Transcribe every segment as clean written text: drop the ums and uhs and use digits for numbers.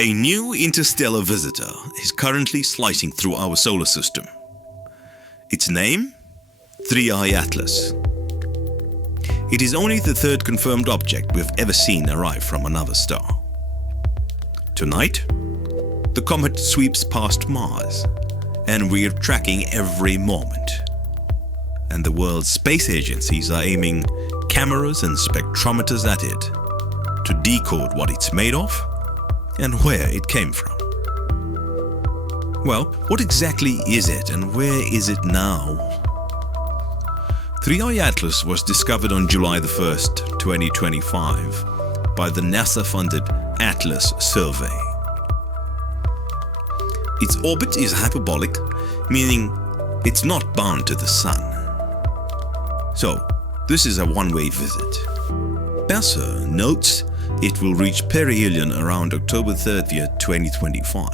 A new interstellar visitor is currently slicing through our solar system. Its name? 3I Atlas. It is only the third confirmed object we've ever seen arrive from another star. Tonight, the comet sweeps past Mars, and we're tracking every moment. And the world's space agencies are aiming cameras and spectrometers at it to decode what it's made of and where it came from. Well, what exactly is it and where is it now? 3I Atlas was discovered on July the 1st, 2025 by the NASA-funded Atlas survey. Its orbit is hyperbolic, meaning it's not bound to the Sun. So, this is a one-way visit. NASA notes it will reach perihelion around October 30th, 2025.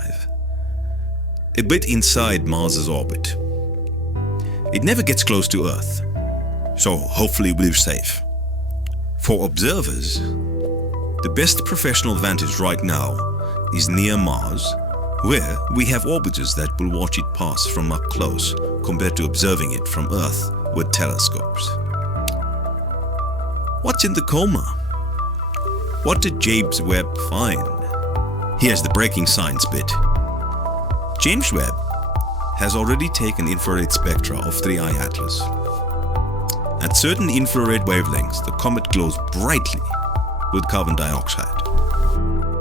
A bit inside Mars's orbit. It never gets close to Earth, so hopefully we're safe. For observers, the best professional vantage right now is near Mars, where we have orbiters that will watch it pass from up close compared to observing it from Earth with telescopes. What's in the coma? What did James Webb find? Here's the breaking science bit. James Webb has already taken infrared spectra of 3I Atlas. At certain infrared wavelengths, the comet glows brightly with carbon dioxide.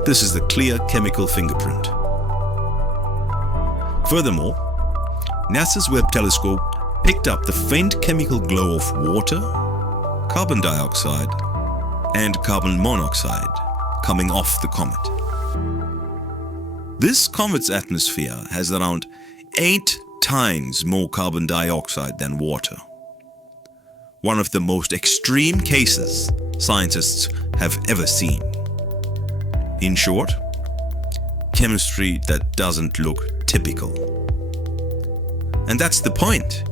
This is the clear chemical fingerprint. Furthermore, NASA's Webb telescope picked up the faint chemical glow of water, carbon dioxide, and carbon monoxide coming off the comet. This comet's atmosphere has around 8 times more carbon dioxide than water. One of the most extreme cases scientists have ever seen. In short, chemistry that doesn't look typical. And that's the point.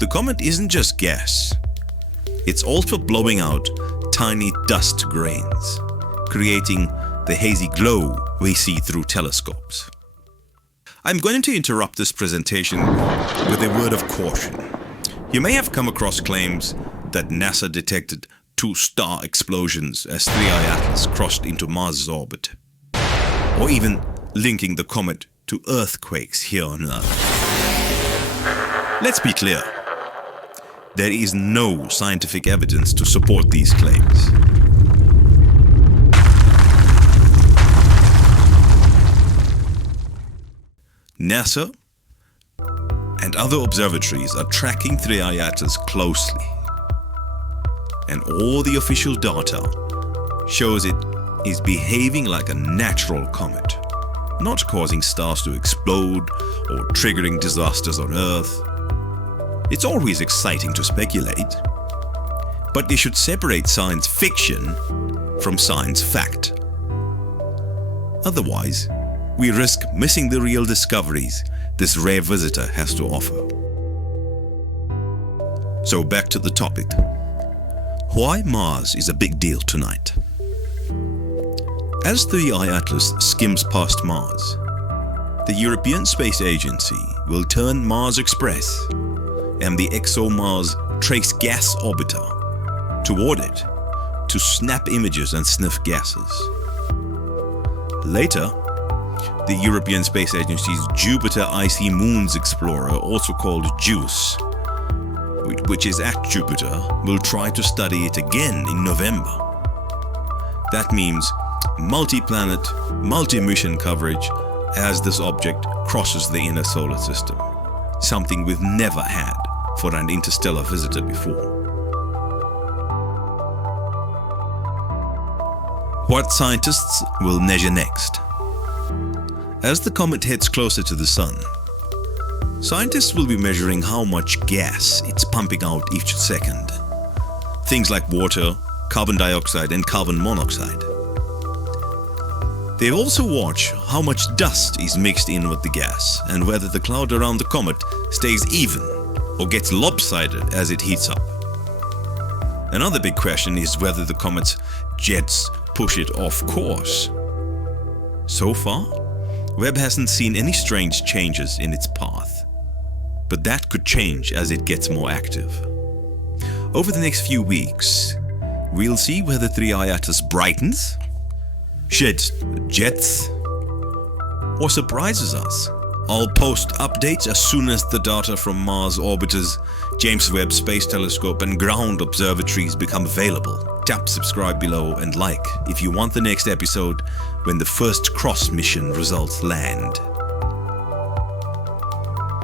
The comet isn't just gas. It's also blowing out tiny dust grains, creating the hazy glow we see through telescopes. I'm going to interrupt this presentation with a word of caution. You may have come across claims that NASA detected 2 star explosions as 3I Atlas crossed into Mars' orbit, or even linking the comet to earthquakes here on Earth. Let's be clear. There is no scientific evidence to support these claims. NASA and other observatories are tracking 3I Atlas closely, and all the official data shows it is behaving like a natural comet, not causing stars to explode or triggering disasters on Earth. It's always exciting to speculate, but they should separate science fiction from science fact. Otherwise, we risk missing the real discoveries this rare visitor has to offer. So back to the topic. Why Mars is a big deal tonight. As 3I Atlas skims past Mars, the European Space Agency will turn Mars Express and the ExoMars Trace Gas Orbiter toward it to snap images and sniff gases. Later, the European Space Agency's Jupiter Icy Moons Explorer, also called JWST, which is at Jupiter, will try to study it again in November. That means multi-planet, multi-mission coverage as this object crosses the inner solar system, something we've never had for an interstellar visitor before. What scientists will measure next? As the comet heads closer to the Sun, scientists will be measuring how much gas it's pumping out each second. Things like water, carbon dioxide, and carbon monoxide. They also watch how much dust is mixed in with the gas and whether the cloud around the comet stays even or gets lopsided as it heats up. Another big question is whether the comet's jets push it off course So far, Webb hasn't seen any strange changes in its path, but that could change as it gets more active. Over the next few weeks, we'll see whether 3i Atlas brightens, sheds jets, or surprises us. I'll post updates as soon as the data from Mars orbiters, James Webb Space Telescope and ground observatories become available. Tap subscribe below and like if you want the next episode when the first cross mission results land.